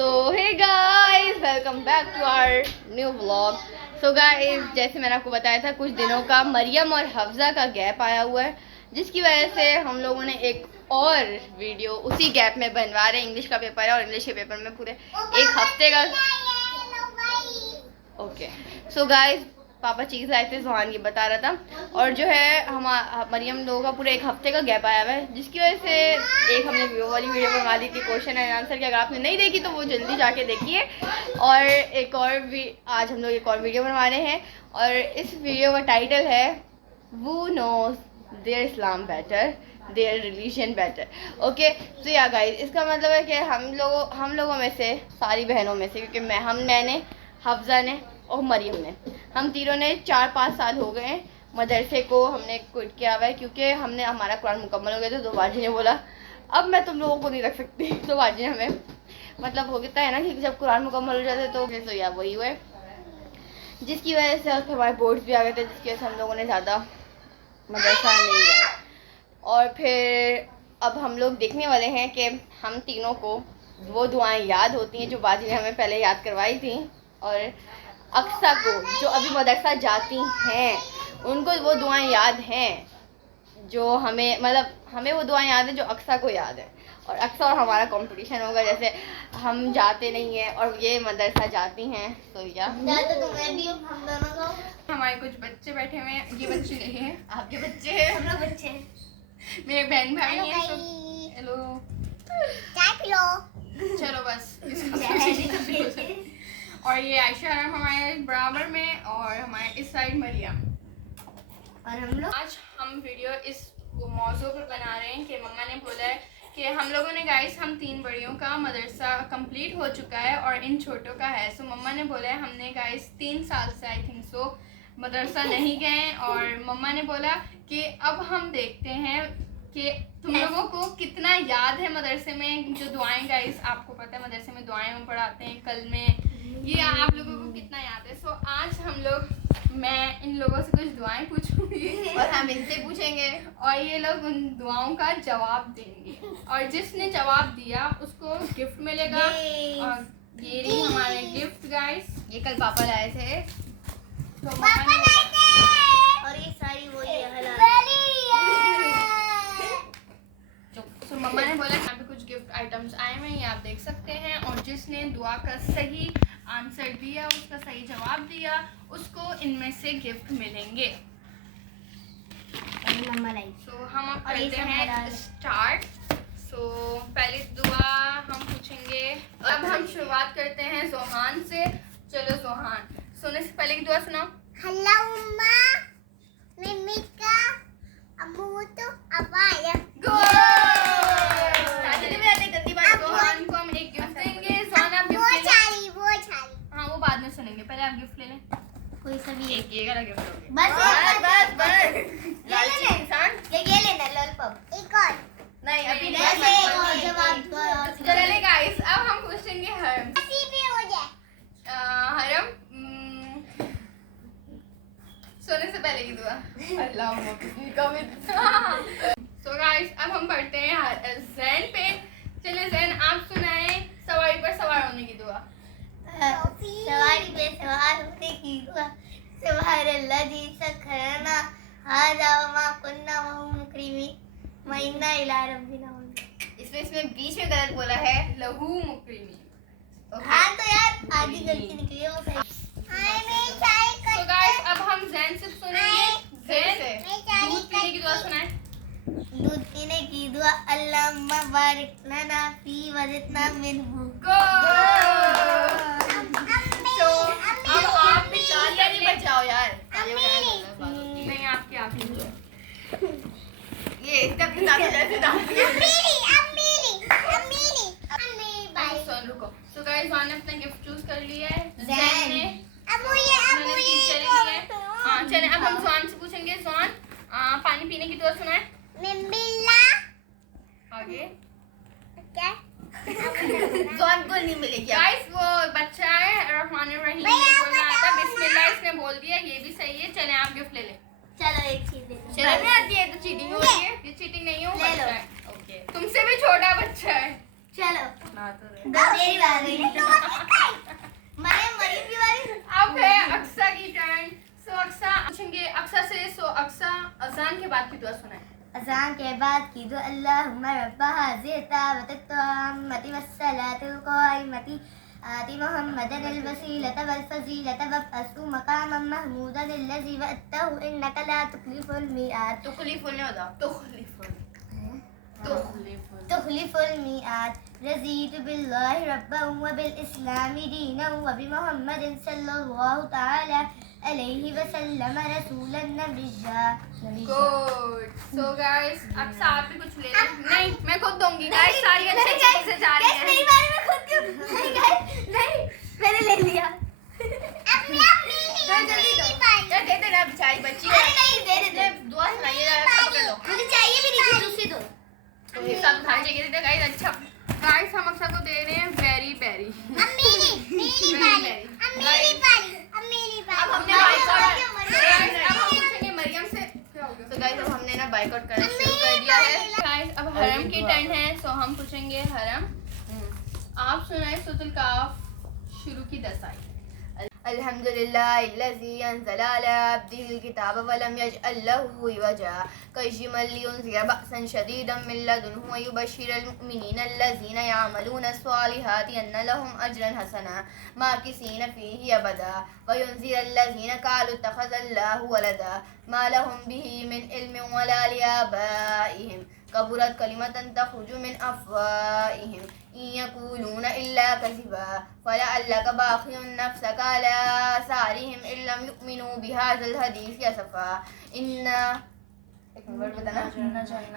So hey guys, welcome back to our new vlog. So guys, जैसे मैंने आपको बताया था, कुछ दिनों का मरियम और हफ्जा का गैप आया हुआ है, जिसकी वजह से हम लोगों ने एक और वीडियो उसी गैप में बनवा रहे हैं। इंग्लिश का पेपर है और इंग्लिश के पेपर में पूरे एक हफ्ते का ओके। सो गाइस, पापा चीज़ लाए थे, जोहान ये बता रहा था। और जो है हम मरियम लोगों का पूरा एक हफ्ते का गैप आया हुआ है, जिसकी वजह से एक हमने वो वाली वीडियो बनवा दी थी क्वेश्चन एंड आंसर की। अगर आपने नहीं देखी तो वो जल्दी जाके देखिए। और एक और भी आज हम लोग एक और वीडियो बनवा रहे हैं, और इस वीडियो का टाइटल है वो knows their Islam better, their religion better. Okay, तो या गाइस, इसका मतलब है कि हम लोगों में से, सारी बहनों में से, क्योंकि मैंने, हफ्जा ने और मरियम ने, हम तीनों ने 4-5 साल हो गए मदरसे को हमने क्विट किया हुआ है, क्योंकि हमने हमारा कुरान मुकम्मल हो गया था। तो बाजी ने बोला अब मैं तुम लोगों को नहीं रख सकती। तो बाजी ने हमें, मतलब होता है ना कि जब कुरान मुकम्मल हो जाते तो या वही हुआ है, जिसकी वजह से हमारे बोर्ड्स भी आ गए थे, जिसकी वजह से हम लोगों ने ज़्यादा मदरसा नहीं गए। और फिर अब हम लोग देखने वाले हैं कि हम तीनों को वो दुआएं याद होती हैं जो बाजी ने हमें पहले याद करवाई थी, और अक्सा को जो अभी मदरसा जाती हैं उनको वो दुआएं याद हैं जो हमें, मतलब हमें वो दुआएं याद हैं जो अक्सा को याद है। और अक्सा और हमारा कंपटीशन होगा, जैसे हम जाते नहीं हैं और ये मदरसा जाती हैं। तो या हम दोनों को, हमारे कुछ बच्चे बैठे हुए हैं। ये बच्चे नहीं हैं, आपके बच्चे हैं, हम लोग बच्चे हैं। मेरे बहन भाई हैं सब। हेलो, चाय पी लो। चलो बस। और ये आयशा हमारे बराबर में, और हमारे इस साइड मरियम। और हम लोग आज हम वीडियो इस मौजू पर बना रहे हैं कि मम्मा ने बोला है कि हम लोगों ने, गाइस, हम 3 बड़ियों का मदरसा कंप्लीट हो चुका है और इन छोटों का है। सो मम्मा ने बोला है, हमने गाइस 3 साल से आई थिंक सो मदरसा नहीं गए, और मम्मा ने बोला कि अब हम देखते हैं कि तुम लोगों को कितना याद है मदरसे में जो दुआएं, गाइस आपको पता है मदरसे में दुआएं हम पढ़ाते हैं कल में, ये आप लोगों को कितना याद है। सो आज हम लोग, मैं इन लोगों से कुछ दुआएं पूछूंगी और हम इनसे पूछेंगे, और ये लोग उन दुआओं का जवाब देंगे, और जिसने जवाब दिया उसको गिफ्ट मिलेगा। और ये रही हमारे गिफ्ट गाइस, ये कल पापा लाए थे। तो और ये सारी वो तो मम्मा ने बोला यहाँ पे कुछ गिफ्ट आइटम्स आए हुए हैं, ये आप देख सकते हैं, और जिसने दुआ का सही आंसर दिया, उसका सही जवाब दिया, उसको इनमें से गिफ्ट मिलेंगे। सो हम अब करते हैं स्टार्ट। सो पहली दुआ हम पूछेंगे, अब हम शुरुआत करते हैं जोहान से। चलो जोहान, सोने से पहले की दुआ सुनाओ। हल्ला उम्मा मिमिका अम्मू तो अबाया जोहान को हम एक गिफ्ट देंगे। जोहान आप गिफ्ट ले लें। हाँ, वो बाद में सुनेंगे, पहले आप गिफ्ट ले लें। कोई सभी एक ये वाला गिफ्ट होगा। बस लालची इंसान। ये लेना लॉलीपॉप। एक और नहीं, अभी बस एक और जवाब। चले गाइस, अब हम पूछेंगे हरम। हो जाए हरम, सोने से पहले की दुआ। अल्लाह सो गाइस, अब हम बढ़ते हैं जैन पे। चले जैन, आप सुनाएं सवारी पर सवार होने की दुआ। सवारी पे सवार होने की दुआ। सुभान अल्लाह जी सखरना हाजा मा कुन्ना मुकरिमी मइन्ना इला रब्बिना। इसमें बीच में गलत बोला है, लहू मुकरिमी। हाँ तो यार आधी गलती निकली वो सही। तो गाइस, अब हम जैन से सुनेंगे। जैन, दूध पीने की दुआ सुनाएं। दूध पीने की दुआ। अल्लाहुम्मा बारिक लना फी वज़िदना मिनहु। अब आप भी तालियां नहीं बजाओ यार, नहीं आपकी ये इसका भी नाम जैसे सुन रुको। सो गाइस, जोहान ने अपना गिफ्ट चूज कर लिया है, जैन ने। हाँ चले, अब हम जोहान से पूछेंगे। जोहान, पानी पीने की दुआ सुनाए। आगे जोहान को नहीं मिलेगी गाइस, वो बच्चा है, रहमान रहीम बोलना आता, बिस्मिल्लाह इसने बोल दिया, ये भी सही है। चले आप गिफ्ट ले ले। चलो एक चीज दे दो। चलो नहीं आती है तो चीटिंग हो रही है, ये चीटिंग नहीं हो, बच्चा है। ओके, तुमसे भी छोटा बच्चा है। चलो ना तो तेरी बारी। अज़ान के बाद की दुआ अल्लाहुम्मा रब्बा हाज़िहि दावति ताम्मति वस्सलातिल क़ाइमति आति मुहम्मदन अल वसीलता वल फ़ज़ीलता वब्असहु मक़ामम महमूदन अल्लज़ी वअदतहु इन्नका ला तुख़लिफ़ुल मिआद तुखलिफुल नहीं होता, तुखलिफुल तुख़लिफ़ुल मिआद रज़ीतु बिल्लाहि रब्बन व बिल इस्लामी दीनन व बिमुहम्मदिन सल्लल्लाहु तआला अलैहि वसल्लम रसूलन नबिय्या। गुड। सो गाइस अब साथ में कुछ ले लें। नहीं, मैं खुद दूंगी गाइस, सारी अच्छी चीजें जा रही हैं। मेरी बारी में खुद क्यों? नहीं guys, नहीं, मैंने ले लिया। जल्दी दो यार, दे देना बेचारी बच्ची है। अरे नहीं, दे दे। दुआ सुनाइए यार, पकड़ लो। मुझे चाहिए भी नहीं, दूसरी दो। तो ये सब खाने चाहिए थे गाइस। अच्छा गाइस, हम अक्सर को दे रहे हैं बेरी बेरी। अब मेरी बारी। अब हमने बाइकआउट, अब हम पूछेंगे मरियम से। तो गाइस अब हमने ना बाइकआउट करना शुरू कर दिया है। गाइस अब हरम की टर्न है, सो हम पूछेंगे हरम, आप सुनाए सूरतुल काफ शुरू की 10 आयत। अल्हम्दुलिल्लाहिल्लज़ी अंज़ला अला अब्दिहिल किताब व लम यजअल लहू इवजा क़य्यिमन लियुनज़िरा बअसन शदीदन मिन लदुन्हु व युबश्शिरल मुमिनीना अल्लज़ीना यअमलूना अस्सालिहाति अन्न लहुम अजरन हसना माकिसीना फ़ीहि अबदा व युनज़िरा अल्लज़ीना क़ालू इत्तख़ज़ल्लाहु वलदा मा लहुम बिही मिन इल्मिन वला लिआबाइहिम कबुरत कलिमतन तख़रुजु मिन अफ़वाहिहिम इन यक़ूलून इल्ला कज़िबा फ़लअल्लक बाख़िउन नफ़्सक अला आसारिहिम इन लम युमिनू बिहाज़िल हदीस असफ़ा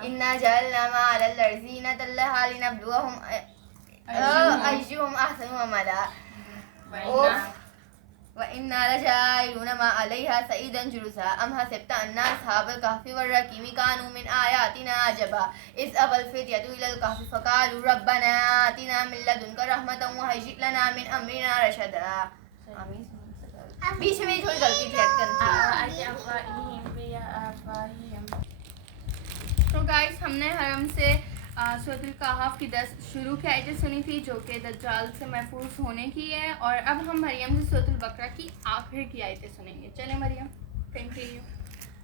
इन्ना जअलना मा अलल अर्ज़ि ज़ीनतन लहा लिनब्लुवहुम अय्युहुम अहसनु अमला व इन्ना लजाइलून मा अलैहा सईदन जुरुसा अम हसिब्ता अन्ना अस्हाबल कहफ़ि वर्रक़ीम कानू मिन आयातिना अजबा इज़ अवल फ़ित्यतु इलल कहफ़ि फ़क़ालू रब्बना आतिना मिन लदुनका रहमतन व हय्यि लना मिन अमरिना रशदा। आमीन। बीच में थोड़ी गलती थी तो गाइस हमने हरम से सूरतुल कहफ की 10 शुरू की आयतें सुनी थी जो कि दज्जाल से महफूज होने की है, और अब हम मरियम से सूरतुल बकरा की आखिर की आयतें सुनेंगे। चले मरियम, कंटिन्यू।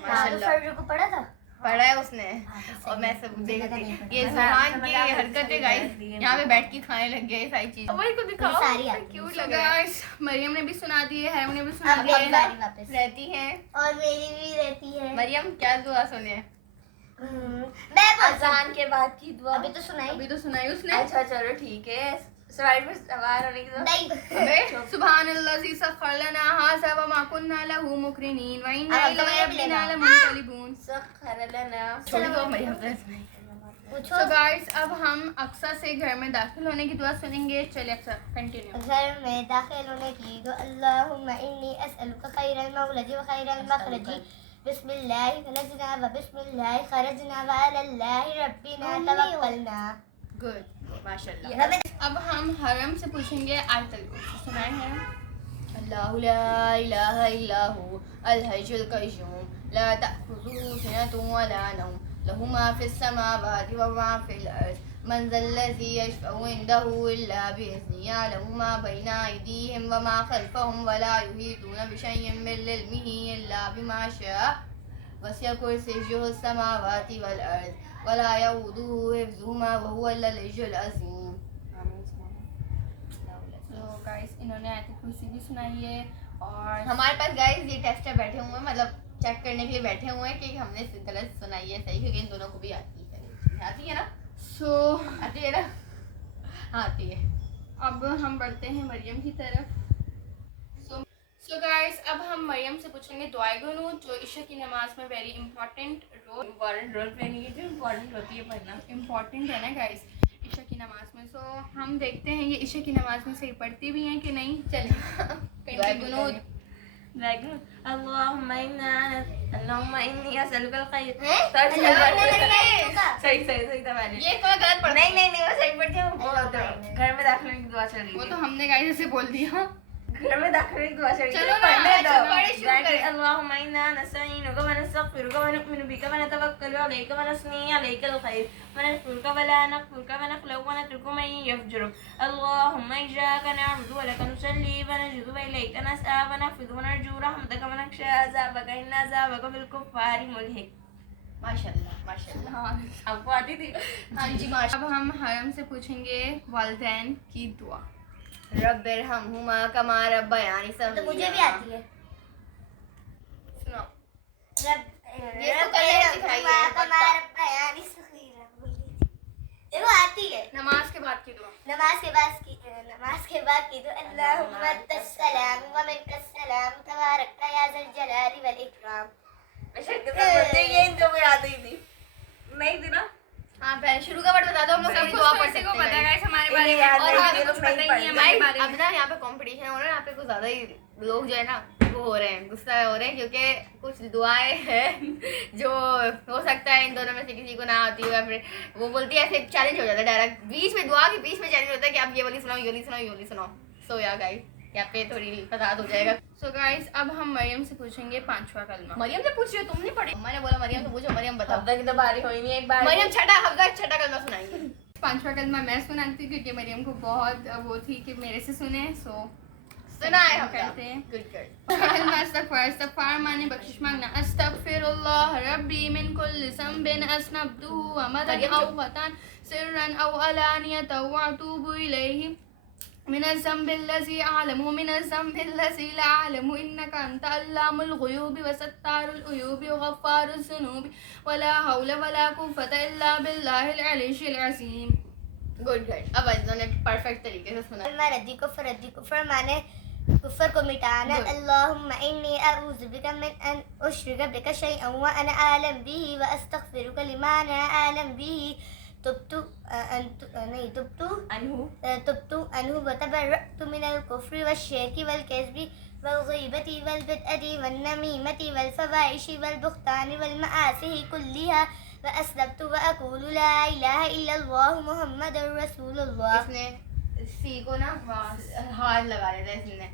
माशाल्लाह। फर्ज को पढ़ा था? पढ़ा है उसने और मैं सब देखती। ये जुबान की हरकतें गाइस, यहाँ पे बैठ के खाने लग गए सारी चीज। वही को दिखाओ, सारी आती क्यूट लग रहा है। मरियम ने भी सुना दी है, हरम ने भी सुना अब दी मेरी है, बारी वापस। रहती है। और मेरी भी रहती है। मरियम क्या दुआ सुने? मैं अजान के बाद की दुआ अभी तो सुनाई। अभी तो सुनाई उसने। अच्छा चलो ठीक है सवारी पर सवार होने की दुआ नहीं। अबे सुब्हानल्लाज़ी सख़्ख़र लना हाज़ा व मा कुन्ना लहू मुक़रिनीन व इन्ना अब इला तुम्हें भी रब्बिना लेना। लमुनक़लिबून। सख़्ख़र लना छोड़ दो मरियम से। पूछो। So guys, अब हम अक्सा से घर में दाखिल होने की दुआ सुनेंगे। चलिए अक्सा कंटिन्यू। घर में दाखिल होने की दुआ अल्लाहुम्मा इन्नी अस्अलुका खैरल मौलदी व खैरल मखरजी बिस्मिल्लाहि वलजना व बिस्मिल्लाहि खरजना व अलल्लाहि रब्बिना तवक्कलना। गुड, माशाल्लाह। हमें- अब हम हरम से पूछेंगे आयतल कुर्सी। सुनाए हैं? अल्लाहु ला इलाहा इल्ला हु अल हय्युल क़य्यूम ला तअख़ुज़ुहु सिनतुन व ला नौम लहु मा फ़िस समावाति व मा फ़िल अर्ज़ मन ज़ल्लज़ी यशफ़अु इंदहु इल्ला बिइज़्निही यअलमु मा बैना अयदीहिम व मा ख़ल्फ़हुम व ला युहीतूना बिशयइन मिन इल्मिही इल्ला बिमा शाअ वसिअ कुर्सियुहुस समावाति वल अर्ज़ व ला यऊदुहु हिफ़्ज़ुहुमा व हुवल अलिय्युल अज़ीम। तो गाइस इन्होंने आयतल कुर्सी भी सुनाई है, और हमारे पास गाइस ये टेस्टर बैठे हुए हैं, मतलब चेक करने के लिए बैठे हुए हैं कि हमने गलत सुनाई है सही, क्योंकि इन दोनों को भी आती है ना। सो आती है ना? हाँ आती है। अब हम बढ़ते हैं मरियम की तरफ। सो सो गाइस अब हम मरियम से पूछेंगे दुआए कुनूत जो इशा की नमाज में वेरी इंपॉर्टेंट रोल प्ले नहीं जो इम्पोर्टेंट होती है पढ़ना इम्पॉर्टेंट है ना गाइस इशा की नमाज में। सो हम देखते हैं ये इशा की नमाज में सही पढ़ती भी हैं कि नहीं। चलिए कुनूत अल्लाहुम्मा इन्नी असअलुकल खैर। सही था मैंने ये थोड़ा गलत पढ़ नहीं वो सही पढ़ती है। वो घर में दाखिले की दुआ चल रही वो है। तो हमने गाइस ऐसे बोल दिया। घर में दाखिले की दुआ चल रही है। चलो ना, पढ़ने दो। अच्छा, पढ़े शुरू करें। अल्लाहुम्मा इन्ना नस्तईनुका व नस्तगफिरुका व नु'मिनु बिका व नतवक्कलु अलैका व नस्नी अलैकल खैर व नशकुरुका व ला नकफुरुका व नखलउ व नतरुकु मन यफजुरुक। अल्लाहुम्मा इय्याका नअबुदु व लका नुसल्ली व नसजुदु व इलैका नसआ व नहफिदु व नरजू रहमतका व नखशा अज़ाबका इन्ना अज़ाबका बिल-कुफ़्फ़ारि मुल्हिक। माशाल्लाह। हाँ आपको आती थी? हाँ जी माशाल्लाह। अब हम हरम से पूछेंगे वालिदैन की दुआ। रब्बिरहमहुमा कमा रब्बयानी सगीरा। तो मुझे भी आती है। सुनाओ। ये तो कल सिखाइए देखो आती है। नमाज के बाद की दुआ। नमाज के बाद की तो अल्लाहुम्मा तस्सलाम व मिनकस्सलाम तबारकता या ज़ल जलाली वल इकराम। ये इन दो में याद ही थी नहीं थी ना। हाँ पहले शुरू का वर्ड बता दो हम लोग पूरी दुआ पढ़ सकते हैं। पता है गाइस हमारे बारे में और और हमें हमें कुछ कुछ पता नहीं ही नहीं है हमारे बारे में। में। अब ना यहाँ पे कंपटीशन हो रहा है, यहाँ पे कुछ ज्यादा ही लोग जो है ना वो हो रहे हैं, गुस्सा हो रहे हैं क्योंकि कुछ दुआएं हैं जो हो सकता है इन दोनों में से किसी को ना आती हो या फिर वो बोलती है ऐसे चैलेंज हो जाता है डायरेक्ट बीच में दुआ के बीच में चैलेंज होता है कि आप ये वाली सुनाओ ये वाली सुनाओ ये वाली सुनाओ। सो या गाइस यहाँ पे थोड़ी फसाद हो जाएगा। सो गाइस अब हम मरियम से पूछेंगे पांचवा कलमा। मरियम से पूछ रही हो, तुमने पढ़ी? मैंने बोला मरियम से पूछो, मरियम बताओ। हफ्ता की तो बारी हुई नहीं एक बार। मरियम छठा कलमा सुनाएंगे। पांचवा कलमा मैं सुनाती हूँ क्योंकि मरियम को बहुत वो थी कि मेरे से सुने। सो सुनाए हम करते हैं। गुड अस्तगफार माने बख्शिश मांगना। अस्तगफिरुल्लाह रब्बी मिन कुल्लि ज़ंबिन अज़नबतुहु व मदन औ ख़तन सिर्रन औ अलानियतन व अतूबु इलैहि मिन ज़ंबिल्लज़ी अअलमु मिन ज़ंबिल्लज़ी ला अअलमु इन्नका अंत अल्लामुल गुयूबि व सत्तारुल उयूबि व गफ़्फ़ारुज़ ज़ुनूबि व ला हौला व ला कुव्वता इल्ला बिल्लाहिल अलिय्यिल अज़ीम। गुड। अब इन्होंने परफेक्ट तरीके से सुना। रद्दी कुफ्र माने कुफ्र को मिटाना। अल्लाहुम्मा इन्नी अऊज़ु बिका मिन अन उश्रिका बिका शैअन व अना आलम बिही व अस्तगफिरुका लिमा ला आलम बिही। तुब्तु अन्हु व तबर्रअतु मिनल कुफ्रि वश्शिर्कि वल कज़्बि वल ग़ीबति वल बिदअति वन नमीमति वल फ़वाहिशि वल बुख्तानि वल मआसिहि कुल्लिहा व अस्लमतु व अक़ूलु ला इलाहा इल्लल्लाहु मुहम्मदुर रसूलुल्लाह। इसने सी को ना हाथ लगा दिया था इसने,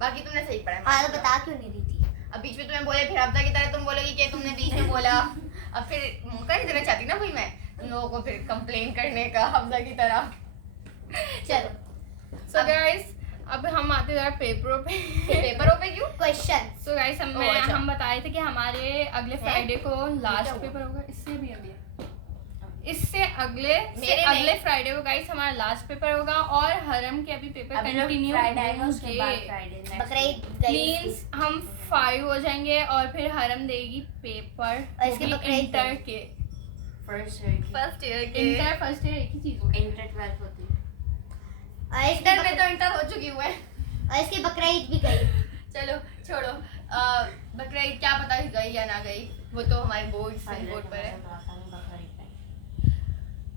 बाकी तुमने सही पढ़ा। हाँ तो बता क्यों नहीं रही थी? अब बीच में तुम्हें बोले फिर हफ्ता की तरह तुम बोलोगी कि तुमने बीच में बोला। अब फिर मौका नहीं देना चाहती ना भाई मैं तुम लोगों को फिर कंप्लेन करने का हफ्ता की तरह। चलो सो गाइस अब हम आते हैं पेपरों पे। पेपरों पे क्यों? क्वेश्चन। सो गाइस अच्छा। हम बताए थे कि हमारे अगले फ्राइडे को लास्ट हुआ? पेपर होगा। इससे अगले मेरे अगले नहीं। फ्राइडे को गाइस हमारा लास्ट पेपर होगा और हरम के अभी पेपर कंटिन्यू होंगे। बकरीद मींस हम 5 हो जाएंगे और फिर हरम देगी पेपर और इसके बकरीद इंटर के फर्स्ट ईयर के। इंटर फर्स्ट ईयर एक ही चीज होगी। और इंटर में तो इंटर हो चुकी हुआ है। और इसकी बकरीद भी गई। चलो छोड़ो। बकरीद क्या पता गई या ना गई, वो तो हमारे बोर्ड पर है।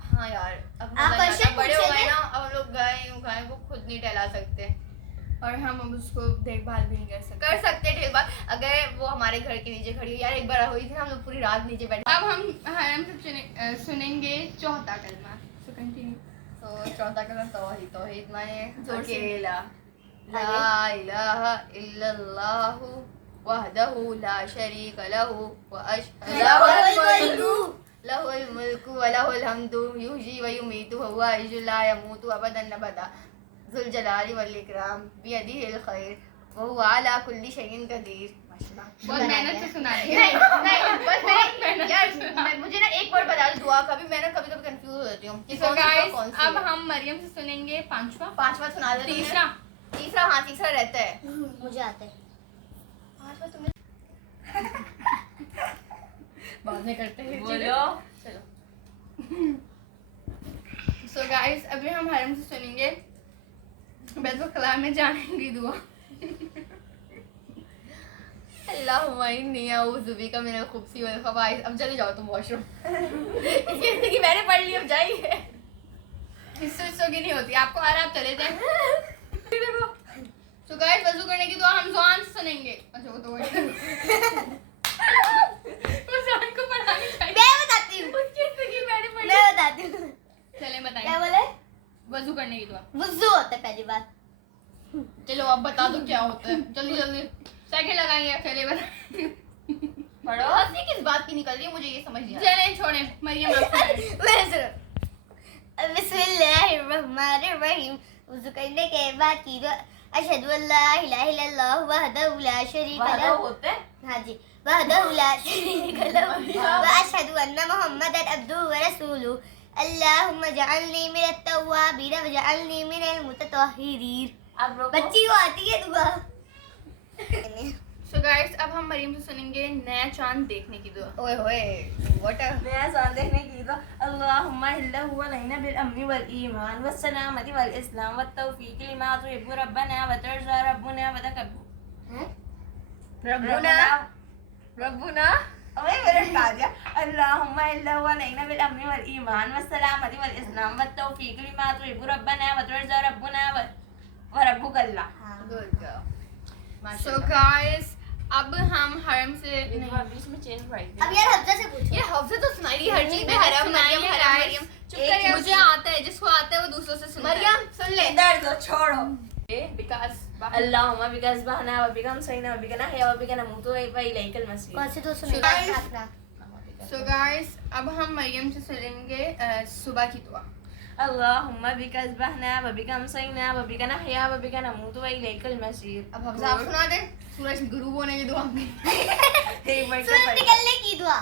हाँ यार अब आप मतलब क्वेश्चन बड़े हो पूछे गए थे? ना, अब हम लोग गाय को खुद नहीं टहला सकते और हम अब उसको देखभाल भी नहीं कर सकते। ठीक बात। अगर वो हमारे घर के नीचे खड़ी हुई, यार एक बार हुई थी हम लोग पूरी रात नीचे बैठे। अब हम हरम से सुनेंगे चौथा कलमा। So continue. तो चौथा कलम तौहीद माने जोर से। अकेला, ला इलाहा इल्लल्लाहु वहदहु ला शरीक लहु व अशहदु लहुल मुल्कु व लहुल हम्दु युहयी व युमीतु व हुवा हय्युन ला यमूतु अबदन अबदा ज़ुल जलाली वल इकराम बियदिहिल खैर व हुवा अला कुल्ली शैइन कदीर। बहुत मेहनत से सुना रही नहीं है। नहीं बस मैं यार मुझे ना एक वर्ड बता दो दुआ का भी। मैं ना कभी कभी कंफ्यूज हो जाती हूँ कि So कौन सी guys, कौन सी अब है। हम मरियम से सुनेंगे पांचवा पांचवा सुना दे तुमने। तीसरा हाँ तीसरा रहता है। मुझे आता है। पांचवा तुमने बाद में करते हैं। बोलो। चलो। सो गाइस अभी हम हरम से सुनेंगे बैतुल खला में जाने की दुआ। अल्लाहुम्मा इन्नी अऊज़ु बिका मिनल खुब्सी वल खबाइस। अब चले जाओ तुम वॉशरूम। इसकी जिंदगी मैंने पढ़ ली, अब जाइए। हिस्सों की नहीं होती, आपको आ रहा आप चले जाए। तो गाइस वजू करने की दुआ हम ज़ुबान से सुनेंगे। अच्छा वो तो वही वो ज़ुबान को पढ़ानी चाहिए। मैं बताती हूँ, उसकी जिंदगी मैंने पढ़ ली। मैं बताती हूँ। चले क्या बताइए बोले? वजू करने की दुआ। वुज़ू होता है पहली बात। चलो अब बता दो क्या होता है, जल्दी जल्दी। सेकंड लगाएंगे अकेले बता। पढ़ो। हंसी किस बात की निकल रही है मुझे ये समझ नहीं आ रहा। चलें छोड़ें, मरियम आप सुनाएं। मैं सुनो। बिस्मिल्लाहिर्रहमानिर्रहीम। वुज़ू करने के बाद की दुआ अशहदु अल्ला इलाहा इल्लल्लाह वहदहु ला शरीका वहदहु लहु। होते हैं? हाँ जी, वहदहु ला शरीका लहु व अशहदु अन्ना मुहम्मदन अब्दुहु व रसूलुहु। अल्लाहुम्मा जअलनी मिनत तव्वाबीन व जअलनी मिनल मुतत्तहिरीन। अब रोको। बच्ची को आती है दुआ। सो गाइस अब हम मरियम से सुनेंगे नया चांद देखने की दुआ। ओए होए व्हाट अ नया चांद देखने की तो अल्लाहुम्मा हिल्लहु अलैना बिल अम्नि वल ईमान वस सलामति वल इस्लाम वत तौफीक लिमा तुहिब्बु रब्बना व तर्ज़ा रब्बुना व तकब्बु रब्बुना अबे मेरे हटा दिया। अल्लाहुम्मा हिल्लहु अलैना बिल अम्नि वल ईमान वस सलामति वल इस्लाम वत तौफीक लिमा तुहिब्बु रब्बना व तर्ज़ा रब्बुना व रब्बुकल्लाह। Good girl. सो गाइस अब हम हरम से ये नहीं, तो बीच में चेंज भाई। अब यार हफ्ता से पूछो। ये हफ्से तो सुनाई हर चीज में मैंने हरम सुनाई मरियम है, हरम guys। मरियम। चुप एक करिए, मुझे मुझे आता है, जिसको आता है वो दूसरों से सुनता है। मरियम सुन ले। इधर दो छोड़ो। विकास अल्लाहुम्मा बिकास बहना व बिकम सैना व बिकना है व बिकना मुतु व इलैकल मसीह। कौन से दोस्त So guys- अपना? सो गाइस अब हम मरियम से सुनेंगे सुबह की दुआ। अल्लाहुम्मा बिकास बहना व बिकम सैना व बिकना है व बिकना मुतु व इलैकल मसीह। अब हम आप सुना दे सूरज गुरु होने की दुआ। एक मिनट सूरज निकलने की दुआ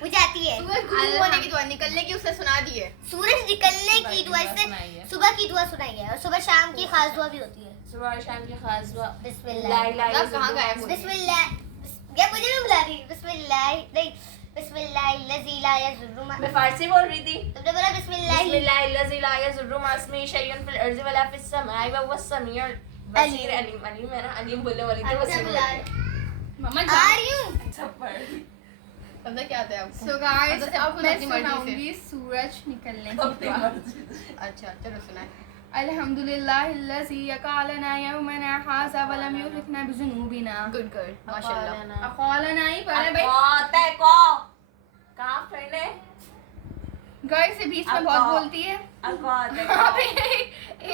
मुझे आती है। सूरज गुरु होने की दुआ निकलने की उसने सुना दी है। सूरज निकलने की दुआ सुनाई है। इससे सुबह की दुआ सुनाई है और सुबह शाम की खास दुआ भी होती है। सुबह और शाम की खास दुआ। बिस्मिल्लाह। आप कहाँ गायब हो? बिस्मिल्लाह। क्या मुझे भी बुला रही? बिस्मिल्लाह नहीं, बिस्मिल्लाहिल्लज़ी ला यज़ुर्रु मा। मैं फारसी बोल रही थी। तुमने बोला बिस्मिल्लाह। बिस्मिल्लाहिल्लज़ी ला यज़ुर्रु मा इस्मिही शैअन फिल अर्ज़ि वला फिस समाई व हुवस समीउल बसीर। अलीम अलीम है ना, अलीम बोलने वाली थी। अच्छा बुला रही। मम्मा आ रही हूँ। थप्पड़। पता क्या आता है आपको? सो गाइस अब मैं सुनाऊंगी सूरज निकलने की दुआ। अच्छा चलो सुनाए। अल्हम्दुलिल्लाहिल्लज़ी यक़ालना यौमना हाज़ा व लम युहलिकना बिज़ुनूबिना। गुड गुड माशाल्लाह। अक़ालना ही पढ़े भाई। अक़ाते को कहाँ पढ़ने? गाइस ये बीच में बहुत अक़ा। बोलती है। अक़ाते अबे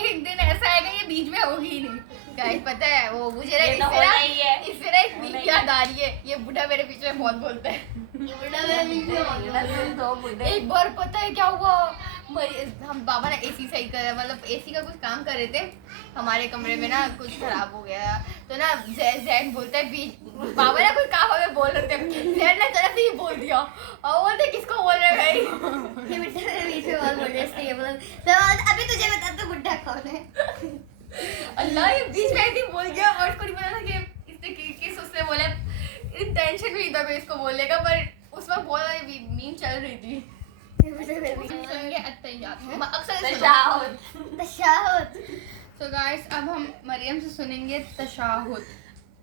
एक दिन ऐसा आएगा ये बीच में होगी ही नहीं। गाइस पता है वो मुझे ये तो होना ही है। इससे ना एक मीम याद आ रही है। ये बुढ़ा मेरे पीछे में बहुत बोलता है। ये बुढ़ा मेरा बीच में बोल रहा है। तो बुढ़े। एक बार पता है क्या हुआ, हम बाबा ना एसी सही कर मतलब एसी का कुछ काम कर रहे थे, हमारे कमरे में ना कुछ खराब हो गया तो ना जैन बोलता है बीच बाबा ना कुछ काम हमें बोल रहे थे, जैन ने तरफ से ही बोल दिया और बोलते किसको बोल रहे भाई। ये बुढ़ा मेरे बीच में बहुत बोल रहा है इसलिए ये बोल। तो अभी तुझे बता दो बुढ़ा कौन है। अल्लाह ये बीच में ऐसे ही बोल गया और उसको नहीं पता था कि इसने किस उसने बोला, टेंशन भी था इसको बोलने का, पर उस वक्त बहुत सारी मीम चल रही थी। सुनेंगे अत्तहियात अक्सर सुनो। तशहुद। तशहुद। सो गाइस अब हम मरियम से सुनेंगे तशहुद।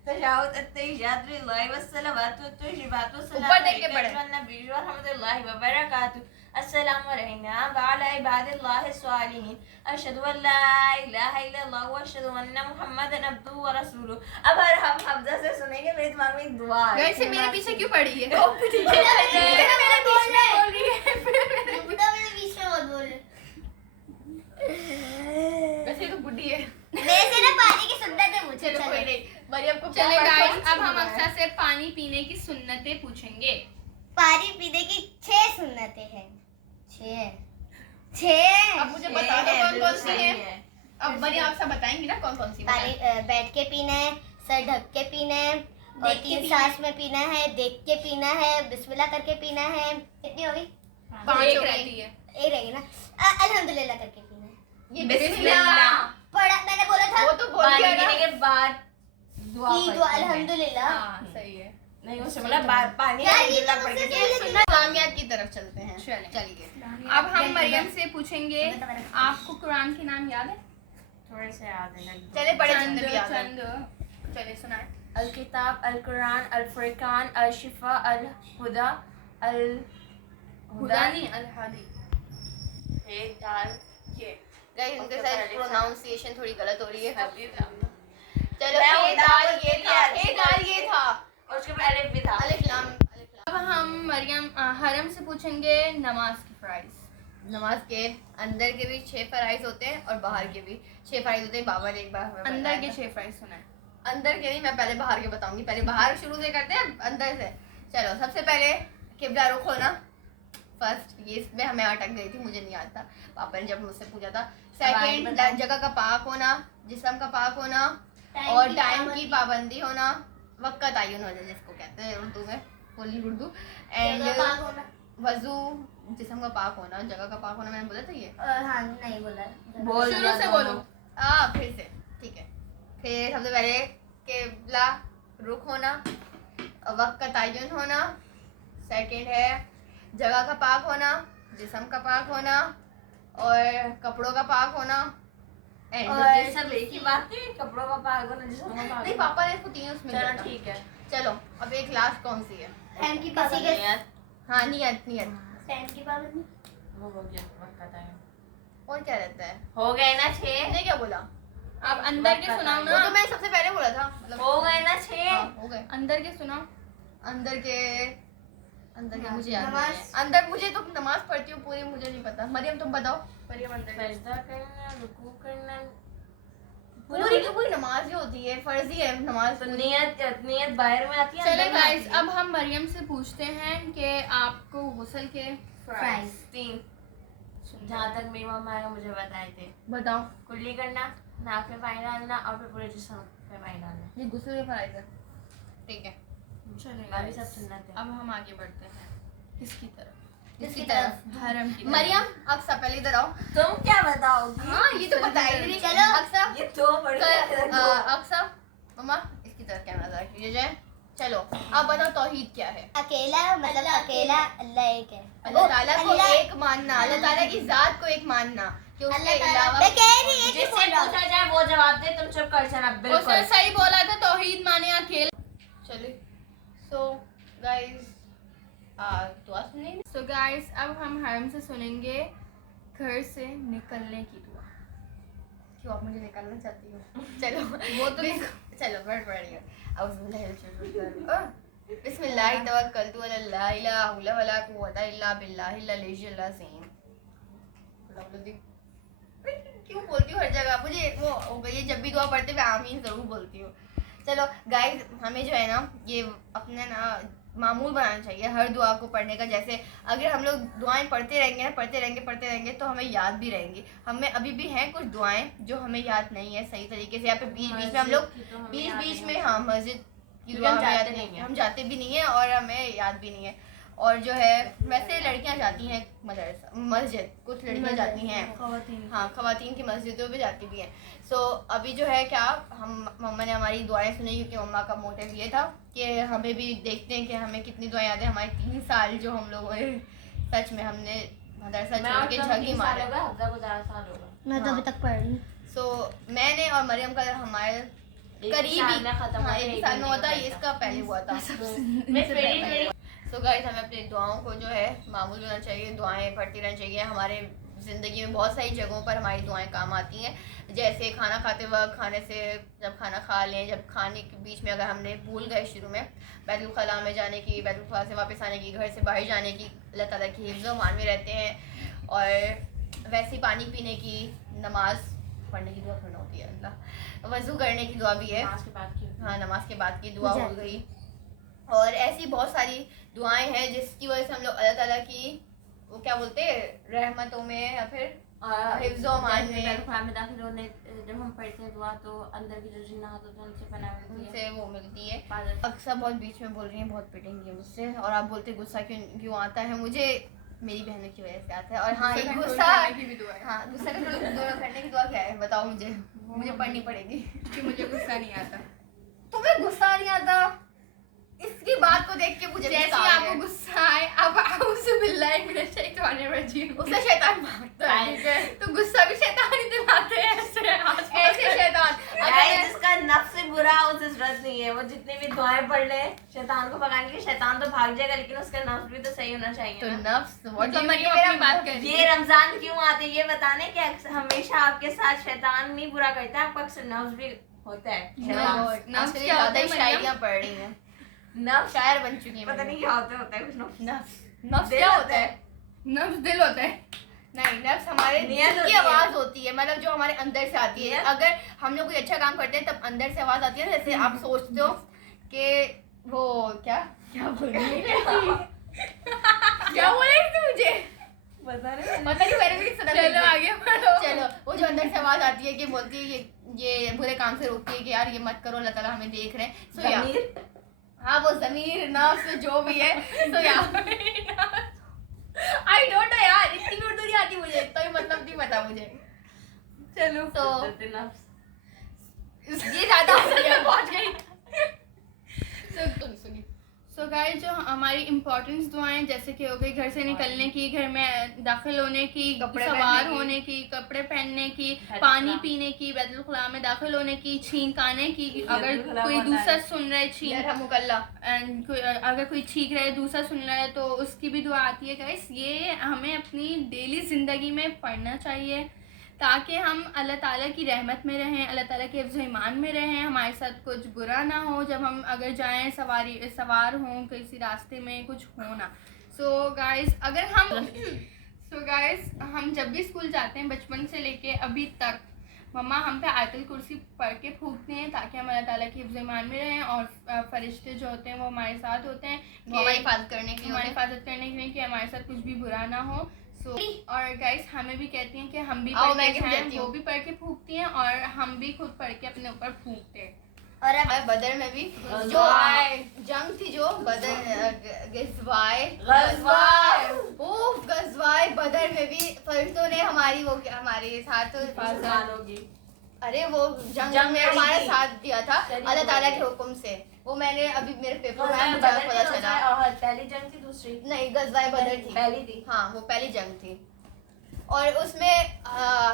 तशहुद अत्तहियात लिल्लाहि वस्सलावातु वत्तय्यिबातु ऊपर देख के पढ़े। वन्नबी व रहमतुल्लाहि व बरकातुहू। अस्सलामु अलैना व अला इबादिल्लाहि स्वालिहीन। अशहदु अन ला इलाहा इल्लल्लाह व अशहदु अन्ना मुहम्मदन अब्दुहु व रसूलुहु। अब हम हमजा से सुनेंगे, मेरे दिमाग में एक दुआ है। गाइस ये मेरे पीछे क्यों पड़ी है? बुढ़ा मेरे बीच में बोल रही है। है। बुढ़ा मेरे बीच में बहुत बोल रहा है। वैसे तो बुढ़ी है। मेरे से ना पानी की सुन्नत है मुझे। चलो कोई चलो नहीं, मरियम को चले गाइस अब हम अक्सर से पानी पीने की सुन्नतें पूछेंगे। पानी पीने की 6 सुन्नतें हैं। 6 अब मुझे बता दो कौन कौन सी है। अब मरियम आप सब बताएंगी ना कौन कौन सी पानी बैठ के पीना है, सर ढक के पीना है और 3 सांस में पीना है, देख के पीना है, बिस्मिल्लाह करके पीना है। कितनी होगी? 5 रहती है। एक रहेगी ना। अल्हम्दुलिल्लाह करके पीना है। ये बिस्मिल्लाह। पढ़ा मैंने बोला था। वो तो बोल पानी दिया पीने ना। के बाद दुआ की दुआ पढ़ते हैं। अल्हम्दुलिल्लाह। हाँ सही है। नहीं उससे बोला पानी यार, ये अल्हम्दुलिल्लाह तो पढ़ के मुझसे ये बोल सुन्नत इस्लामियात की तरफ चलते हैं। चलिए। अब हम मरियम से पूछेंगे आपको कुरान के नाम याद है? थोड़े से याद है। चले पढ़े जितने भी याद है। चले सुनाए। अल किताब, अल कुरान, अल फुरकान, अल शिफा, अल हुदा, अल हुदा नहीं अल-हादी। एक दाल ये गाइस इनके साथ प्रोनाउंसिएशन थोड़ी गलत हो रही है। चलो मैं ए दाल ये था, दाल ए दाल ये था, और उसके बाद अलिफ भी था। अलिफ लाम, अलिफ लाम। अब हम मरियम हरम से पूछेंगे नमाज की फ़राइज़। नमाज के अंदर के भी 6 फ़राइज़ होते हैं और बाहर के भी 6 फ़राइज़ होते हैं। बाबा ने एक बार हमें अंदर बताया के था। 6 फ़राइज़ सुनाए। अंदर के नहीं, मैं पहले बाहर के बताऊंगी। पहले बाहर शुरू से करते हैं, अंदर से। चलो सबसे पहले किबला रुख होना फर्स्ट, ये इसमें हमें अटक गई थी, मुझे नहीं आता, पापा ने जब मुझसे पूछा था। सेकंड बताओ। जगह का पाक होना, जिस्म का पाक होना टाइम और की टाइम पाबंदी। की पाबंदी होना, वक्त का तयन होना जिसको कहते हैं उर्दू में, फुल उर्दू। एंड जगह पाक होना। वजू, जिस्म का पाक होना, जगह का पाक होना, मैंने बोला था ये। हाँ नहीं बोला। बोल शुरू दिया से दोनों। बोलो। फिर से ठीक है। फिर सबसे पहले किबला रुख होना, वक्त का तयन होना। सेकंड है जगह का पाक होना, जिस्म का पाक होना और कपड़ों का पाक होना। एंड और- ये सब एक ही बात नहीं, कपड़ों का पाक होना, जिस्म का पाक नहीं, होना। पापा ने इसको तीन उसमें दिया चलो था। ठीक है। चलो अब एक लास्ट कौन सी है? टाइम की किसी पाबंदी। के हाँ नियत, नियत। टाइम की पाबंदी। वो हो गया वक्त का टाइम। और क्या रहता है? हो गए ना 6? मैंने क्या बोला? अब अंदर के सुनाओ वो ना। तो मैंने सबसे पहले बोला था, मतलब हो गए ना 6? हाँ, हो गए। अंदर के सुनाओ। अंदर के हाँ, मुझे याद नहीं नमाज। है। अंदर मुझे तो नमाज पढ़ती हूँ पूरी, मुझे नहीं पता। मरियम तुम बताओ। मरियम अंदर के- सजदा करना, रुकू करना, पूरी की पूरी नमाज ही होती है, फर्जी है नमाज तो पूरी। नियत बाहर में आती है, चले अंदर में गाइस, आती है। अब हम मरियम से पूछते हैं कि आपको गुस्ल के फ्राइज। 3 जहाँ तक मेरी मम्मा आएगा मुझे बताए थे। बताओ। कुल्ली करना, नाक में पानी डालना और फिर पूरे जिस्म में पानी डालना। ये गुस्ल के फराइज है। ठीक है। चले बाकी guys, सब सुन्नत है। अब हम आगे बढ़ते हैं किसकी तरफ? किसकी तरफ? हरम की तरफ। मरियम अक्सा पहले इधर आओ। तुम क्या बताओगी? हाँ ये तो बताया ही नहीं। चलो। अक्सा ये दो बड़ी अक्सा मम्मा इसकी तरफ कैमरा जरा कीजिए जाए। चलो अब बताओ तौहीद क्या है? अकेला मतलब अकेला अल्लाह एक है। अल्लाह ताला को अल्लाह- एक मानना, अल्लाह ताला की जात को एक मानना कि उसके अल्लाह ताला- अलावा मैं कह रही हूँ, जिससे पूछा जाए वो जवाब दे, तुम चुप कर जाना। उसने बिल्कुल सही बोला था, तौहीद माने अकेला। चलिए। सो गाइस दुआ सुनिए। सो गाइस, अब हम हरम से सुनेंगे घर से निकलने की दुआ। क्यों आप मुझे निकालना चाहती हो? चलो वो तो चलो बढ़िया। बिस्मिल्लाह तवक्कलतु अला ला हौला वला कुव्वता इल्ला बिल्लाहिल अलिय्यिल अज़ीम। क्यों बोलती हूँ हर जगह? मुझे वो हो गई है, जब भी दुआ पढ़ते हुए आमीन जरूर बोलती हूँ। चलो गाइस, हमें जो है ना ये अपने ना मामूल बनाना चाहिए हर दुआ को पढ़ने का। जैसे अगर हम लोग दुआएं पढ़ते रहेंगे तो हमें याद भी रहेंगी। हमें अभी भी हैं कुछ दुआएं जो हमें याद नहीं है सही तरीके से। यहाँ पे बीच बीच में हम लोग बीच में हाँ मस्जिद की दुआ हमें याद नहीं है, हम जाते भी नहीं है और हमें याद भी नहीं है। और जो है वैसे लड़कियां जाती हैं मदरसा मस्जिद, कुछ लड़कियां जाती हैं हाँ खवातीन की मस्जिदों में जाती भी हैं। सो अभी जो है क्या हम मम्मा ने हमारी दुआएं सुनी, क्योंकि मम्मा का मोटिव ये था कि हमें भी देखते हैं कि हमें कितनी दुआएं याद है। हमारे 3 साल जो हम लोग हुए, सच में हमने मदरसा छोड़ के झगी मारा। मैं तो अभी तक पढ़ रही हूँ। सो मैंने और मरियम का हमारे करीबी हाँ एक साल में होता है, इसका पहले हुआ था। सो गाइस, हमें अपनी दुआओं को जो है मामूल बनाना चाहिए, दुआएं पढ़ती रहनी चाहिए। हमारे ज़िंदगी में बहुत सारी जगहों पर हमारी दुआएं काम आती हैं। जैसे खाना खाते वक्त, खाने से जब खाना खा लें, जब खाने के बीच में अगर हमने भूल गए शुरू में बैतुल खला में जाने की, बैतुल खला से वापस आने की, घर से बाहर जाने की, अल्लाह ताला की हिफ्ज़ व अमान में रहते हैं। और वैसे ही पानी पीने की, नमाज पढ़ने की दुआ करना होती है, अल्लाह वज़ू करने की दुआ भी है हाँ नमाज के बाद की दुआ हो गई। और ऐसी बहुत सारी दुआएं हैं जिसकी वजह से हम लोग अल्लाह ताला की वो क्या बोलते हैं रहमतों में या फिर हिफ्ज़ व अमान में दाखिल होने जब हम पढ़ते हैं दुआ तो अंदर की जो जिन्नात होते हैं उनसे पनाह मिलती है। उनसे वो मिलती है। अक्सर बहुत बीच में बोल रही हैं, बहुत पिटेंगी मुझसे। और आप बोलते गुस्सा क्यों आता है? मुझे मेरी बहनों की वजह से आता है। और हाँ ये गुस्सा की भी दुआ है हाँ गुस्सा कंट्रोल करने की दुआ क्या है बताओ मुझे, मुझे पढ़नी पड़ेगी। कि मुझे गुस्सा नहीं आता। तुम्हें गुस्सा नहीं आता? इसकी बात को देख के मुझे जैसे गुस्सा आ आपको गया। गुस्सा आए, अब आउज़ु बिल्लाहि मिनश शैतानिर रजीम, उसे शैतान मारता है, ठीक है? तो गुस्सा भी शैतान ही दिलाते हैं ऐसे आस-पास। ऐसे शैतान गाइस, जिसका नफ्स से बुरा उसे जरूरत नहीं चाहिए। वो जितनी भी दुआएं पढ़ ले शैतान को भगाने के लिए, शैतान तो भाग जाएगा लेकिन उसका नफ्स भी तो सही होना चाहिए तो ना। नफ्स व्हाट तो डू मरियम मेरा अपनी बात कर रही ये रमजान क्यों आते हैं ये बताने कि हमेशा आपके साथ शैतान नहीं बुरा करता है, आपका अक्सर नफ्स भी होता है। शैतान नफ्स क्या होता है, मरियम? शायरियाँ पढ़ रही हैं, नफ्स शायर बन चुकी हैं। पता नहीं क्या होता है कुछ नफ्स। नफ्स दिल क्या होता है? नफ्स दिल होता है। नहीं, नफ्स हमारे नियत दिल होती की है। आवाज होती है, मतलब जो हमारे अंदर से आती है। नियत? अगर हम लोग कोई अच्छा काम करते हैं तब अंदर से आवाज आती है ना, जैसे आप सोचते हो कि वो क्या क्या बोल रही है क्या बोल रही थी मुझे पता नहीं। पता नहीं, मैंने भी नहीं सुना। चलो आगे बढ़ो। चलो, वो जो अंदर से आवाज आती है कि बोलती है ये बुरे काम से रोकती है कि यार ये मत करो, अल्लाह ताला हमें देख रहे हैं। सो या ज़मीर? हाँ, वो जमीर नफ्स जो भी है। सो या आई डोंट नो यार, इतनी भी उर्दू नहीं आती मुझे, तो ये मतलब नहीं पता मुझे। चलो तो नफ्स। ये ज्यादा पहुंच गई। सो गाइस, जो हमारी इम्पोर्टेंस दुआएं जैसे कि हो गई घर से निकलने की, घर में दाखिल होने की, कपड़े सवार पहनने की, होने की, कपड़े पहनने की, बैतुल पानी खुला। पीने की, बैतुल खुला में दाखिल होने की, छींक आने की, अगर बैतुल खुला कोई होता है। दूसरा सुन रहा है छींक, यरहमुकल्लाह। एंड अगर कोई छींक रहा है, दूसरा सुन रहा है, तो उसकी भी दुआ आती है गाइस। ये हमें अपनी डेली ज़िंदगी में पढ़ना चाहिए ताकि हम अल्लाह ताला की रहमत में रहें, अल्लाह ताला के हिफ्ज़ ईमान में रहें, हमारे साथ कुछ बुरा ना हो जब हम अगर जाएं, सवार हों किसी रास्ते में, कुछ हो ना। सो गाइस, अगर हम जब भी स्कूल जाते हैं बचपन से लेके अभी तक, मम्मा हम पे आयतुल कुर्सी पढ़ के फूंकते हैं ताकि हम अल्लाह ताला के हिफ्ज़ ईमान में रहें, और फरिश्ते जो होते हैं वो हमारे साथ होते हैं वो हमारी हिफाजत करने के लिए हमारी होते हैं। हिफाजत करने के लिए कि हमारे साथ कुछ भी बुरा ना हो। सो और गाइस, हमें भी कहती हैं कि हम भी आओ, पढ़ मैं के गिफ्ट जाएं, देती वो हूँ। भी पढ़ के फूंकती हैं और हम भी खुद पढ़ के अपने ऊपर फूंकते हैं। और अब बदर में भी जो जंग थी, जो बदर गज़वाए बदर में भी फरिश्तों ने हमारी वो हमारे साथ हिफाजत, होगी। अरे वो जंग जंग में लड़ी हमारा थी। साथ दिया था शरीक अल्लाह ताला हुए के थे। हुक्म से। वो मैंने अभी मेरे पेपर में गज़वाए मुझे बदर पता थी, चला। गज़वाए पहली जंग थी, दूसरी नहीं, गज़वाए बदर थी। पहली थी। हाँ, वो पहली जंग थी। और उसमें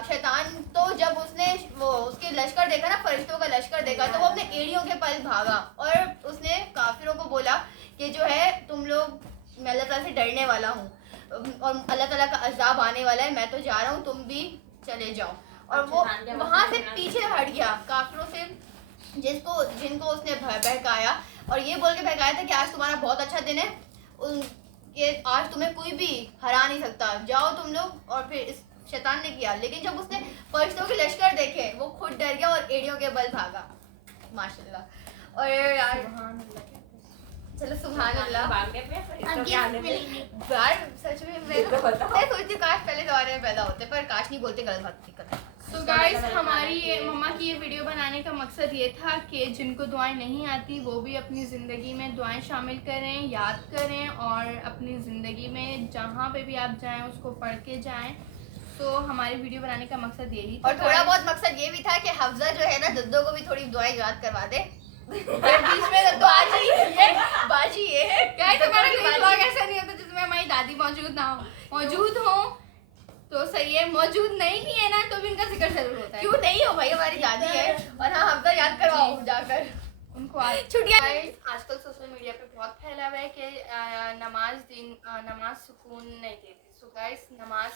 शैतान तो जब उसने वो उसके लश्कर देखा ना, फरिश्तों का लश्कर देखा, तो वो अपने एड़ियों के पल भागा और उसने काफिरों को बोला कि जो है तुम लोग, मैं अल्लाह ताला से डरने वाला हूँ और अल्लाह ताला का अज़ाब आने वाला है, मैं तो जा रहा हूँ, तुम भी चले जाओ। और वो वहाँ से पीछे हट गया काफिरों से, जिनको उसने बहकाया, और ये बोल के बहकाया था कि आज तुम्हारा बहुत अच्छा दिन है, कि आज तुम्हें कोई भी हरा नहीं सकता, जाओ तुम लोग। और फिर इस शैतान ने किया, लेकिन जब उसने फरिश्तों के लश्कर देखे वो खुद डर गया और एड़ियों के बल भागा। माशाल्लाह। और यार चलो सुभान अल्लाह। यार सच में मैं सोचती हूँ काश पहले ज़माने में पैदा होते, पर काश नहीं बोलते, गलत बात करते। सो गाइस, हमारी ये मम्मा की ये वीडियो बनाने का मकसद ये था कि जिनको दुआएं नहीं आती वो भी अपनी ज़िंदगी में दुआएं शामिल करें, याद करें, और अपनी ज़िंदगी में जहाँ पे भी आप जाएं उसको पढ़ के जाएं। तो हमारी वीडियो बनाने का मकसद यही था। और थोड़ा बहुत मकसद ये भी था कि हफ्जा जो है ना, दुद्दो को भी थोड़ी दुआएं याद करवा दे। बीच में तो बाजी ये है गाइस, हमारा कोई व्लॉग ऐसा नहीं होता जिसमें हमारी दादी मौजूद हो तो सही है, मौजूद नहीं भी है ना तो भी उनका जिक्र जरूर होता है। क्यों नहीं हो भाई, हमारी दादी है। और हाँ, हफ्जा याद करवाओ जाकर उनको आज छुट्टियां। आजकल सोशल मीडिया पे बहुत फैला हुआ है कि नमाज सुकून नहीं देती। सो गाइस, नमाज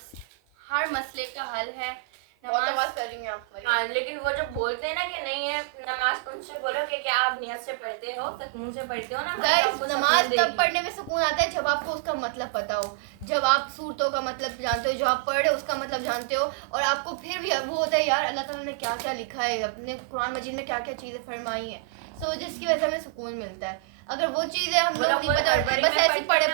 हर मसले का हल है। बहुत आवाज कर रही हैं आप। हाँ, लेकिन वो जब बोलते हैं ना कि नहीं है नमाज, उनसे बोलो कि क्या आप नियत से पढ़ते हो, तकमीन से पढ़ते हो ना, गाइस, आपको सुकून नमाज तब देगी। पढ़ने में सुकून आता है जब आपको उसका मतलब पता हो, जब आप सूरतों का मतलब जानते हो, जो आप पढ़ रहे हो उसका मतलब जानते हो, और आपको फिर भी वो होता है यार अल्लाह ताला ने क्या क्या लिखा है, अपने कुरान मजीद में क्या क्या चीज़ें फरमाई हैं, सो जिसकी वजह से हमें सुकून मिलता है। अगर वो चीज़ें हम लोग नहीं पता, बस ऐसे पढ़े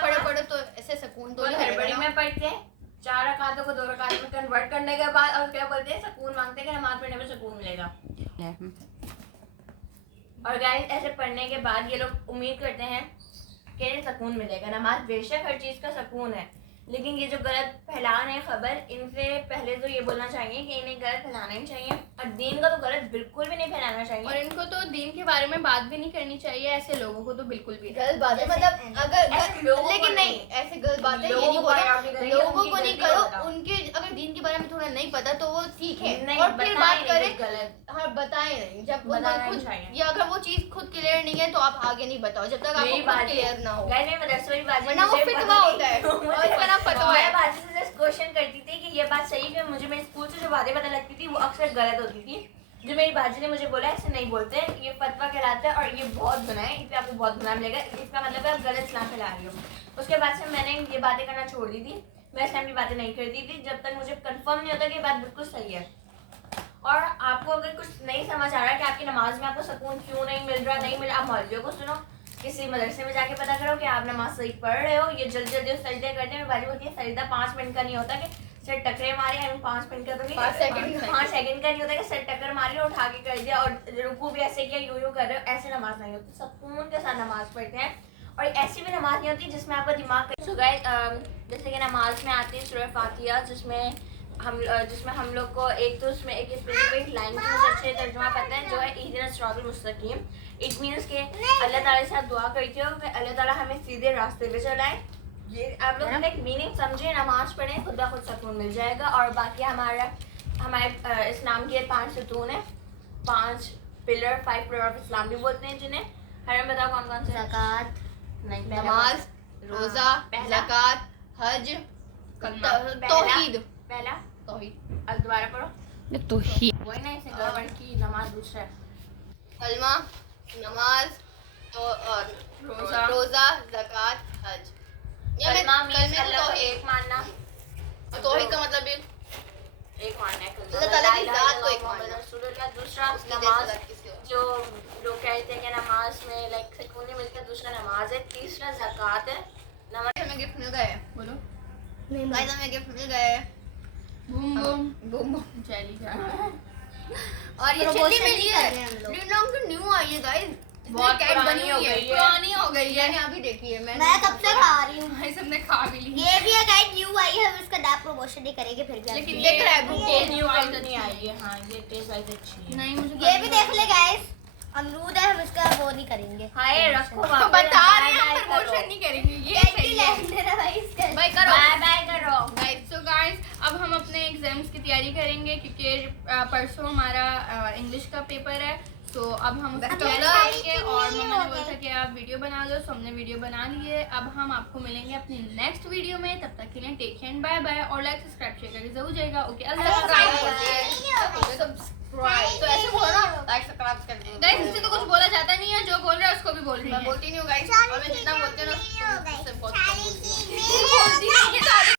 तो ऐसे सुकून तो नहीं हड़बड़ी मिलेगा। में पढ़ते हैं 4 रकातों को 2 रकात में कन्वर्ट करने के बाद, और क्या बोलते हैं, सुकून मांगते हैं कि नमाज पढ़ने में सुकून मिलेगा। और गाइस, ऐसे पढ़ने के बाद ये लोग उम्मीद करते हैं कि इन्हें सुकून मिलेगा। नमाज बेशक हर चीज़ का सुकून है, लेकिन ये जो गलत फैला रहे हैं खबर, इनसे पहले तो ये बोलना चाहिए कि इन्हें गलत फैलाना ही चाहिए। और दीन का तो गलत बिल्कुल भी नहीं फैलाना चाहिए। और इनको तो दीन के बारे में बात भी नहीं करनी चाहिए, ऐसे लोगों को तो बिल्कुल भी नहीं। गलत बात है, मतलब ऐसे लोगों को लेकिन नहीं, नहीं। ऐसे गलत बात है, ये लोगों नहीं को बयान नहीं बोलो करेंगे, लोगों उनकी को नहीं गलती करो, बताओ। उनके अगर दीन के बारे में थोड़ा नहीं पता तो वो सीखे नहीं, और फिर बताएं बात नहीं करें। कुछ गलत। हाँ, बताएं नहीं, जब बताना उनको नहीं खुद चाहिए। या अगर वो चीज खुद क्लियर नहीं है तो आप आगे नहीं बताओ जब तक आपको मेरी खुद बाजी क्लियर ना हो, गाइस मेरी मदरसे वाली बाजी वरना वो मुझे फितवा पता नहीं। होता है और इसका नाम फतवा मैं है। बाजी से जस्ट क्वेश्चन करती थी कि ये बात सही है, मुझे मेरे स्कूल से जो बातें पता लगती थी वो अक्सर गलत होती थी। जो मेरी बाजी ने मुझे बोला ऐसे नहीं बोलते, ये फतवा कहलाता है और ये बहुत गुनाह है, इस पे आपको बहुत गुनाह मिलेगा, इसका मतलब है आप गलत इस्लाम फैला रही हो। उसके बाद से मैंने ये बातें करना छोड़ दी थी, मैं इस टाइम की बातें नहीं करती थी जब तक मुझे कंफर्म नहीं होता कि ये बात बिल्कुल सही है। और आपको अगर कुछ नहीं समझ आ रहा है कि आपकी नमाज में आपको सुकून क्यों नहीं मिल रहा, नहीं मिल रहा, आप मौलवियों को सुनो, किसी मदरसे में जाके पता करो कि आप नमाज सही पढ़ रहे हो। ये जल्दी जल्दी सजदे करते हैं, बाजी बोलती है सजदा 5 मिनट का नहीं होता कि सर टकरे मारे, 5 मिनट का तो नहीं, 5 सेकंड 5 सेकंड का नहीं होता कि सर टक्कर मारी और उठा के कर दिया और रुकू भी ऐसे किया, यूं कर रहे हो, ऐसे नमाज नहीं होती। सुकून के साथ नमाज पढ़ते हैं और ऐसी भी नमाज नहीं होती जिसमें आपका दिमाग जैसे कि नमाज में आती है सूरह फातिहा, जिसमें हम लोग को एक तो उसमें एक स्पेसिफिक लाइन की मुझे अच्छे तर्जुमा पता है जो है इहदिना सिरातल मुस्तकीम। इट मीन्स के अल्लाह ताला से आप दुआ करते हो कि अल्लाह ताला हमें सीधे रास्ते पे चलाए। ये आप लोग एक मीनिंग समझे, नमाज पढ़ें, खुद ब खुद सुकून मिल जाएगा। और बाकी हमारे इस्लाम के 5 सुतून है, 5 पिलर, 5 पिलर ऑफ इस्लाम भी बोलते हैं जिन्हें। हमें बताओ कौन कौन से? ज़कात, नहीं, नमाज, रोजा, पहला। ज़कात, हज, तौहीद। पहला तौहीद अब दोबारा पढ़ो। तौहीद, वही ना, इसे गड़बड़ की, नमाज दूसरा है। कलमा, नमाज, तो और रोजा, ज़कात, हज। या मैं कलमा मीन्स कलमे अल्लाह को तौहीद, एक मानना। तौहीद का मतलब ये एक मानना है अल्लाह ताला की ज़ात को एक मानना। दूसरा उसकी नमाज, जैसा किसी और। जो लोग कहते हैं कि नमाज में लाइक सुकून नहीं मिलता, दूसरा नमाज है, तीसरा ज़कात है। नमाज हमें गिफ्ट मिल गए, बोलो। गाइस हमें गिफ्ट मिल गए, बूम बूम बूम बूम। चली जा। और ये Promotion चिट्ठी भी मिली कर है, रहे हैं हम लोग। न्यू लॉन्ग की न्यू आई है गाइस, बहुत कैट पुरानी बनी हो हुई है, गई है। पुरानी हो गई है, मैंने अभी देखी है। मैं कब से खा रही हूँ। भाई सबने खा भी ली। ये भी है गाइस, न्यू आई है, हम इसका डार्क प्रमोशन नहीं करेंगे फिर भी। लेकिन आप देख रहा है ये बुक न्यू आई तो नहीं आई है। हाँ, ये टेस्ट वाइज अच्छी है। नहीं मुझे ये भी देख ले गाइस, अमरूद है, हम इसका वो नहीं करेंगे। हाय रखो तो वापस, बता रहे हैं हम बाय बाय प्रमोशन नहीं करेंगे, ये कैंडी सही है। ले लेना भाई इसका। भाई करो, बाय बाय करो। गाइस सो गाइस अब हम अपने एग्जाम्स की तैयारी करेंगे क्योंकि परसों हमारा इंग्लिश का पेपर है। तो अब हम उसकी अब तैयारी हमारी करेंगे तैयारी और नहीं मम्मा ने हो बोला गई। था कि आप वीडियो बना लो, तो हमने वीडियो बना ली है। अब हम आपको मिलेंगे अपनी नेक्स्ट वीडियो में, तब तक के लिए टेक केयर, बाय बाय और लाइक सब्सक्राइब शेयर करके जरूर जाएगा। ओके अल्लाह सब्सक्राइब तो ऐसे बोलो ना, लाइक सब्सक्राइब कर दो। गाइस इससे तो कुछ बोला जाता नहीं है, जो बोल रहा है उसको भी बोल रही मैं है। बोलती नहीं हूँ गाइस, और मैं जितना बोलती हूँ ना उससे बहुत कम बोलती हूँ। बोलती नहीं है।